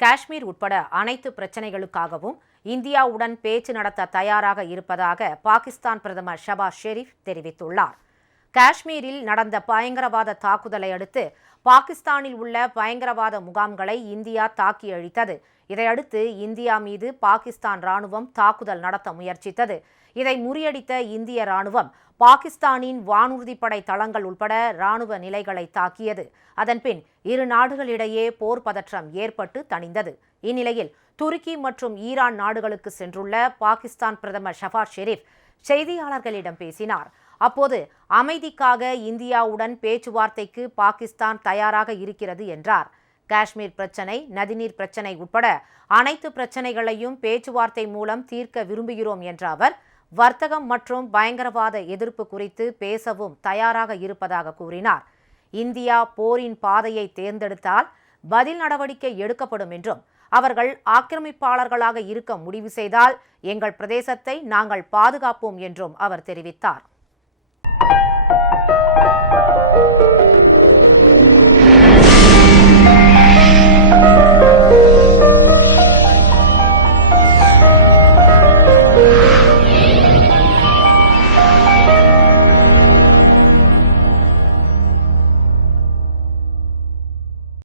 காஷ்மீர் உட்பட அனைத்து பிரச்சினைகளுக்காகவும் இந்தியாவுடன் பேச்சு நடத்த தயாராக இருப்பதாக பாகிஸ்தான் பிரதமர் ஷபாஸ் ஷெரீப் தெரிவித்துள்ளார். காஷ்மீரில் நடந்த பயங்கரவாத தாக்குதலை அடுத்து பாகிஸ்தானில் உள்ள பயங்கரவாத முகாம்களை இந்தியா தாக்கி அழித்தது. இதையடுத்து இந்தியா மீது பாகிஸ்தான் ராணுவம் தாக்குதல் நடத்த முயற்சித்தது. இதை முறியடித்த இந்திய ராணுவம் பாகிஸ்தானின் வானூர்திப்படை தளங்கள் உட்பட ராணுவ நிலைகளை தாக்கியது. அதன்பின் இரு நாடுகளிடையே போர் பதற்றம் ஏற்பட்டு தணிந்தது. இந்நிலையில் துருக்கி மற்றும் ஈரான் நாடுகளுக்கு சென்றுள்ள பாகிஸ்தான் பிரதமர் ஷபாஸ் ஷெரீப் செய்தியாளர்களிடம் பேசினார். அப்போது அமைதிக்காக இந்தியாவுடன் பேச்சுவார்த்தைக்கு பாகிஸ்தான் தயாராக இருக்கிறது என்றார். காஷ்மீர் பிரச்சினை நதிநீர் பிரச்சினை உட்பட அனைத்து பிரச்சினைகளையும் பேச்சுவார்த்தை மூலம் தீர்க்க விரும்புகிறோம் என்ற அவர் வர்த்தகம் மற்றும் பயங்கரவாத எதிர்ப்பு குறித்து பேசவும் தயாராக இருப்பதாக கூறினார். இந்தியா போரின் பாதையை தேர்ந்தெடுத்தால் பதில் நடவடிக்கை எடுக்கப்படும் என்றும் அவர்கள் ஆக்கிரமிப்பாளர்களாக இருக்க முடிவு செய்தால் எங்கள் பிரதேசத்தை நாங்கள் பாதுகாப்போம் என்றும் அவர் தெரிவித்தார்.